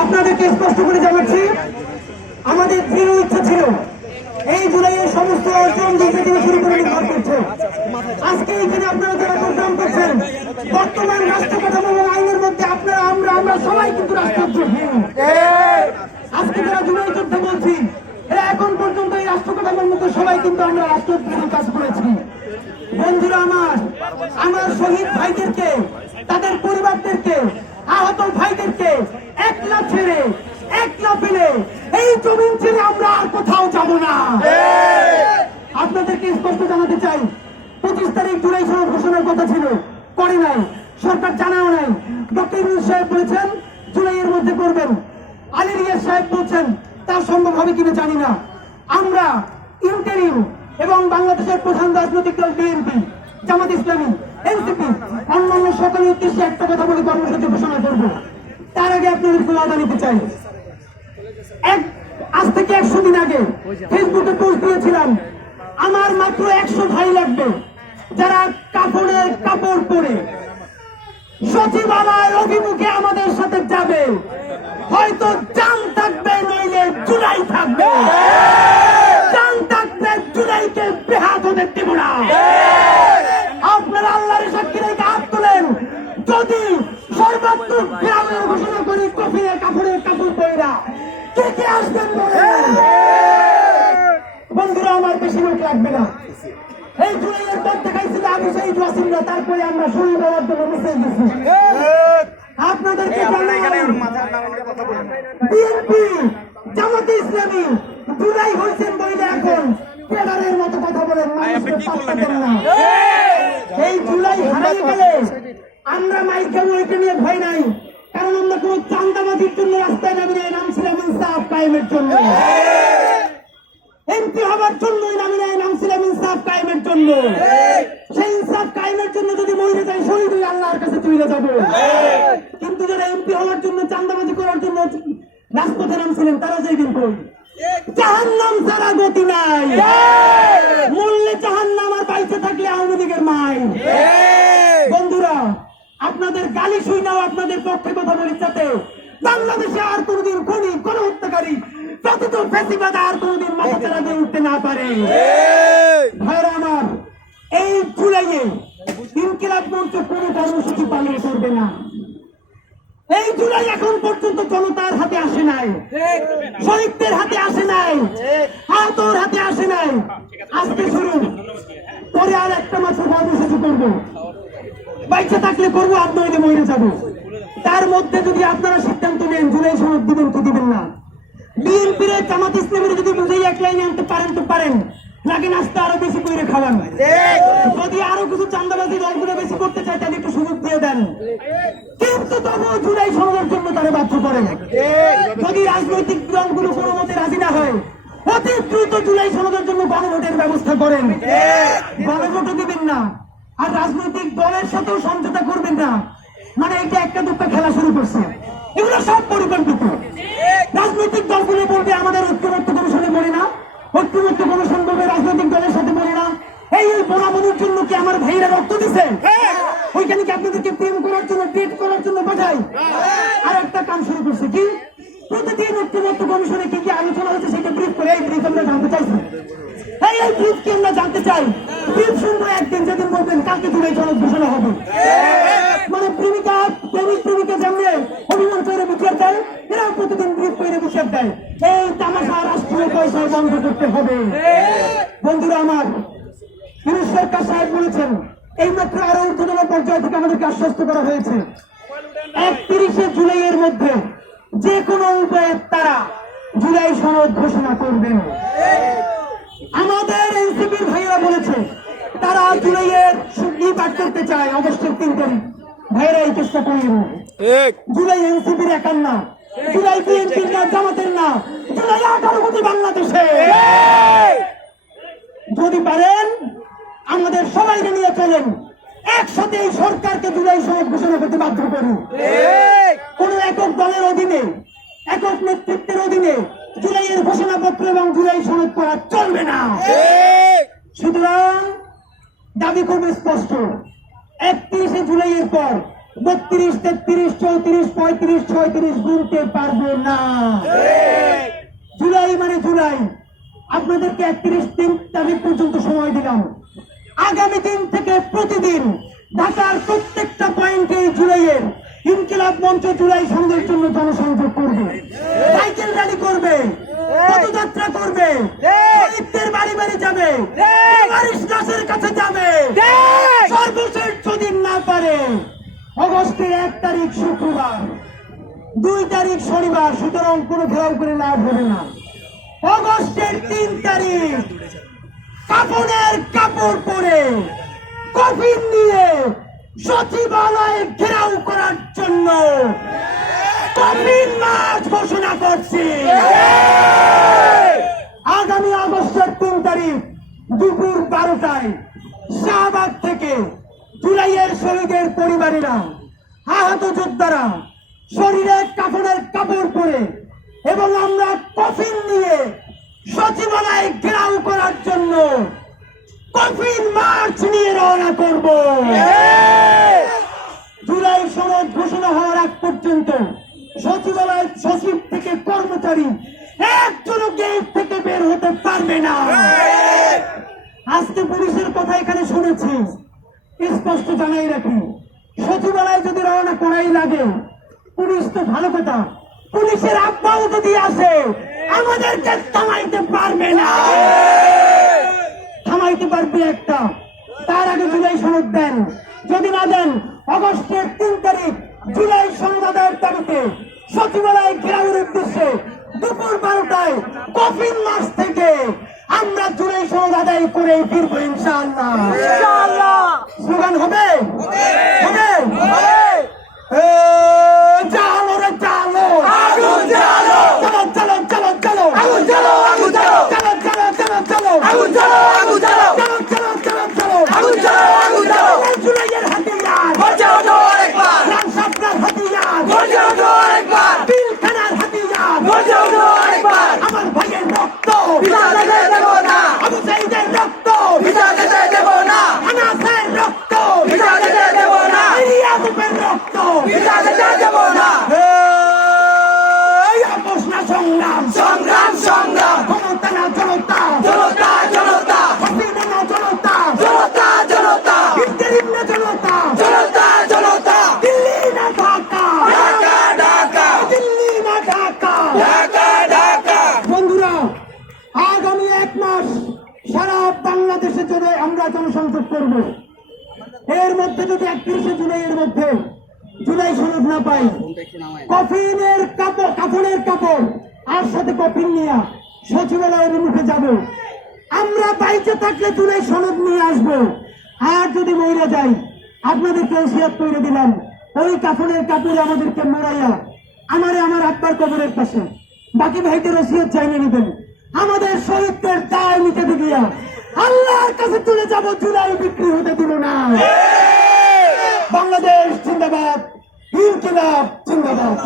আপনাদেরকে স্পষ্ট করে জানাচ্ছি, আমাদের দৃঢ় ইচ্ছা ছিল, এই জুলাইয়ের সমস্ত অর্জন থেকে শুরু করে নির্ভর করছে। আজকে এখানে আপনারা যারা প্রোগ্রাম করছেন, বর্তমান রাষ্ট্র কাঠামো আইনের মধ্যে আপনারা, আমরা আমরা সবাই কিন্তু রাষ্ট্রদ্রোহী আজকে যারা জুলাই যুদ্ধ বলছি এখন পর্যন্ত এই রাষ্ট্র কাঠামোর মধ্যে সবাই কিন্তু আমরা রাষ্ট্রদ্রোহী কাজ করেছি। বন্ধুরা আমার আমার শহীদ ভাইদেরকে, তাদের পরিবারদেরকে, আহত ভাইদেরকে একলা ছেড়ে একলা পেলে এই জমিন ছেড়ে আমরা আর কোথাও যাব না। আপনাদেরকে স্পষ্ট জানাতে চাই পঁচিশ তারিখ জুলাই সনদ ঘোষণার কথা ছিল করে নাই সরকার জানাও নাই। ডক্টর ইউনুস সাহেব বলেছেন জুলাইয়ের মধ্যে করবেন। আলী রিয়াজ সাহেব বলছেন তা সম্ভব হবে কিনা জানি না। আমরা ইন্টারিম এবং বাংলাদেশের প্রধান রাজনৈতিক দল বিএনপি জামাত ইসলামী এনসিপি অন্যান্য সকলের উদ্দেশ্যে একটা কথা বলে কর্মসূচি ঘোষণা করব। তার আগে আপনাদেরকে ওয়াদা নিতে চাই। এক, আজ থেকে একশো দিন আগে ফেসবুকে পোস্ট দিয়েছিলাম, আমার মাত্র একশো ভাই লাগবে, যারা কাপড়ের কাপড় পরে। সচিবালয় অভিমুখে আমাদের সাথে যাবে। হয়তো চান থাকবে, নইলে চুলাই থাকবে চান থাকবে চুলাইকে বেহাত হতে দেব না আপনারা আল্লাহর সাক্ষী রেখে হাত তোলেন যদি সর্বাত্মক গ্রামের ঘোষণা করি কফিয়ে কাপড়ের কাপড় পয়রা কে কে আসবেন বলেন? বন্ধুরা বেশি লাগবে না। এই জুলাইয়ের পর দেখাইছিল আবু সাইদ ওয়াসিমরা তারপরে আমরা শহীদ হওয়ার জন্য মিছিল দিছি আপনাদেরকে জানাই বিএনপি জামাতে ইসলামী জুলাই হয়েছেন বইলে এখন। মতো কথা বলেন না। এই জুলাই হারিয়ে গেলে আমরা মাইকে ওইটা নিয়ে ভয় নাই কারণ আমরা কোন চান্দাবাজির জন্য রাস্তায় নামি নাই নামছিলাম ইনসাফ কায়েমের জন্য। এমপি হবার জন্যই নামি নাই নামছিলাম ইনসাফ কায়েমের জন্য। সেই ইনসাফ কায়েমের জন্য যদি মহিলা যাই শহীদ আল্লাহর কাছে চলে যাব। কিন্তু যারা এমপি হওয়ার জন্য চান্দাবাজি করার জন্য রাজপথে নামছিলেন তারা কই? জাহান্নাম ছাড়া গতি নাই। মূল্যে জাহান্নাম আর থাকলে আওয়ামী লীগের মাই। বন্ধুরা আপনাদের গালি শুই নাও আপনাদের পক্ষে কথা বলি যাতে। বাংলাদেশে আর কোনদিন খুনি কোন হত্যাকারী প্রতিত ফেসিবাদ আর কোনদিন মাথা দিয়ে উঠতে না পারে। ভাইরা আমার এই জুলাইয়ে ইনকিলাব মঞ্চ কোনো কর্মসূচি পালন করবে না। এই জুলাই এখন পর্যন্ত জনতার হাতে আসে নাই। শহীদদের হাতে আসে নাই। আহতর হাতে আসে নাই। আজকে শুরু। পরে আর একটা মাত্র কর্মসূচি করব। বাইচে থাকলে করব নইলে মরে যাব। তার মধ্যে যদি আপনারা সিদ্ধান্ত নেন জুলাই সনদ দিবেন কি দিবেন না? বিএনপির জামাত ইসলামের যদি বুঝেই এক লাইনে আনতে পারেন তো পারেন। নাকি নাস্তা আরও বেশি করে খাওয়ান? যদি আরও কিছু চান্দাবাজি দলগুলো বেশি করতে চায়, তাহলে একটু সুযোগ দিয়ে দেন। কিন্তু তবুও জুলাই সনদের জন্য তারা বাধ্য করেন যদি রাজনৈতিক দলগুলো কোনো মতে রাজি না হয়, অতি দ্রুত জুলাই সনদের জন্য গণভোটের ব্যবস্থা করেন। গণভোটও দিবেন না। আর রাজনৈতিক দলের সাথেও সমঝোতা করবেন না। মানে এটা একটা দুটো খেলা শুরু করছে। এগুলো সব পরিকল্পিত। রাজনৈতিক দলগুলো বলবে, আমাদের ঐক্যমত্য কমিশনে বলে না। ঐক্যমত্য কমিশন বলবে, রাজনৈতিক দলের সাথে বলে না। এই ওই বোনাবনির জন্য কি আমার ভাইরা রক্ত দিছে? ওইখানে কি আপনাদেরকে প্রেম করার জন্য, ডেট করার জন্য পাঠাই? আর একটা কাম শুরু করছে কি? প্রতিদিন ঐক্যমত্য কমিশনে কি কি আলোচনা হচ্ছে সেটা ব্রিফ করে, এই ব্রিফ আমরা জানতে চাইছি। এই এই ব্রিফ কি আমরা জানতে চাই? ব্রিফ শুনব একদিন, যেদিন বলবেন কালকে জুড়ে জনক ঘোষণা হবে। মানে প্রেমিকা, প্রেমিক প্রেমিকা যেমনি অভিমান করে বুঝিয়ে দেয় এরাও প্রতিদিন ব্রিফ করে বুঝিয়ে দেয় এই তামাশা রাষ্ট্রীয় পয়সা বন্ধ করতে হবে। বন্ধুরা আমার ফিরোজ সরকার সাহেব বলেছেন এই মাত্র আরও ঊর্ধ্বতন পর্যায় থেকে আমাদেরকে আশ্বস্ত করা হয়েছে। একত্রিশে জুলাইয়ের মধ্যে যে কোনো উপায়ে তারা জুলাই সনদ ঘোষণা করবেন। আমাদের এনসিপির ভাইয়েরা বলেছে তারা জুলাইয়ের ই পাঠ করতে চায় অগস্টের তিন তারিখ। ভাইয়েরা এই চেষ্টা করিব জুলাই এনসিপির একার না জুলাই বিএনপির না জামাতের না জুলাই আঠারো কোটি বাংলাদেশে যদি পারেন সবাইকে নিয়ে চলেন। একসাথে এই সরকারকে জুলাই সনদ ঘোষণা করতে বাধ্য করুন। কোন একক দলের অধীনে একক নেতৃত্বের অধীনে জুলাইয়ের ঘোষণাপত্র এবং জুলাই সনদ করা চলবে না। সুতরাং দাবি করবে স্পষ্ট। একত্রিশে জুলাইয়ের পর বত্রিশ তেত্রিশ চৌত্রিশ পঁয়ত্রিশ ছয়ত্রিশ গুনতে পারব না। জুলাই মানে জুলাই। আপনাদেরকে একত্রিশ দিন তারিখ পর্যন্ত সময় দিলাম। আগামী দিন থেকে প্রতিদিন ঢাকার প্রত্যেকটা পয়েন্টে জুলাইয়ের ইনকিলাব মঞ্চ জুলাই সঙ্গের জন্য জনসংযোগ করবে। সাইকেল র্যালি করবে, পদযাত্রা করবে শহীদদের বাড়ি বাড়ি যাবে দাসের কাছে যাবে। সর্বশেষ যদি না পারে, অগস্টের এক তারিখ শুক্রবার, দুই তারিখ শনিবার, সুতরাং কোনো ঘেরাও করে লাভ হবে না। অগস্টের তিন তারিখ কাপড়ের কাপড় পরে কফিন নিয়ে সচিবালয়ে ঘেরাও করার জন্য কফিন ঘোষণা করছি। আগামী আগস্টের তিন তারিখ দুপুর বারোটায় শাহবাগ থেকে জুলাইয়ের শহীদের পরিবারেরা, আহত যোদ্ধারা শরীরে কাপড়ের কাপড় পরে এবং আমরা কফিন নিয়ে সচিবালয় ঘেরাও করার জন্য কফিন মার্চ নিয়ে রওনা করব। জুলাই সনদ ঘোষণা হওয়ার আগ পর্যন্ত সচিবালয় সচিব থেকে কর্মচারী একজনও গেট থেকে বের হতে পারবে না। আজকে পুলিশের কথা এখানে শুনেছি। স্পষ্ট জানাই রাখি, সচিবালয় যদি রওনা করাই লাগে, পুলিশ তো ভালো কথা, পুলিশের আব্বাও যদি আসে আমাদেরকে থামাইতে পারবে না। থামাইতে পারবে একটা। তার আগে জুলাই সনদ দেন। যদি না দেন অগস্টের তিন তারিখ জুলাই আদায়ের দাবিতে সচিবালয় ঘেরাওয়ের উদ্দেশ্যে দুপুর বারোটায় কফিন মাস থেকে আমরা জুলাই সনদ আদায় করে ফিরবো ইনশাআল্লাহ। স্লোগান হবে? হবে এ, চালো রে চালো আগুন জ্বালো! চলো চলো চলো চলো আগুন জ্বালো, আগুন জ্বালো! চলো চলো চলো চলো আগুন জ্বালো, আগুন জ্বালো! চলো চলো চলো চলো আগুন জ্বালো, আগুন জ্বালো! জুলাইয়ের হাতিয়ার গর্জে ওঠো আরেকবার! রাম সাপড়ার হাতিয়ার গর্জে ওঠো আরেকবার! পিলখানার হাতিয়ার গর্জে ওঠো আরেকবার! আমার ভাইয়ের রক্ত পিতা যেতে দেব না! আবু সাইদের রক্ত পিতা যেতে দেব না! হানাসের রক্ত পিতা যেতে দেব না! ইলিয়াসের রক্ত পিতা যেতে দেব না! এই আপোষ না সংগ্রাম সংগ্রাম, সংগ্রাম! ক্ষমতা না জনতা জনতা, জনতা! হাসিনা না জনতা জনতা, জনতা! ইন্টারিম না জনতা জনতা, জনতা! দিল্লি না ঢাকা ঢাকা, ঢাকা! দিল্লি না ঢাকা ঢাকা, ঢাকা! বন্ধুরা আগামী এক মাস সারা বাংলাদেশে জুড়ে আমরা জনসংযোগ করব এর মধ্যে যদি একত্রিশে জুলাইয়ের মধ্যে জুলাই সনদ না পাই, কফিনের কাপড় কাপড়ের কাপড়, আর সাথে কফিন নিয়ে সচিবালয়ের মুখে যাব। আমরা বাইচে থাকলে জুলাই সনদ নিয়ে আসব। আর যদি মহিলা যাই, আপনাদেরকে ওসিয়াত করে দিলাম। ওই কাপড়ের কাপড়ে আমাদেরকে মোড়াইয়া আমারে আমার আব্বার কবরের পাশে। বাকি ভাইদের ওসিয়ত চাইলে নেবেন আমাদের শহীদদের দায় মিটাতে গিয়া আল্লাহর কাছে চলে যাব জুলাই বিক্রি হতে দিব না। বাংলাদেশ জিন্দাবাদ ইনকিলাব জিন্দাবাদ।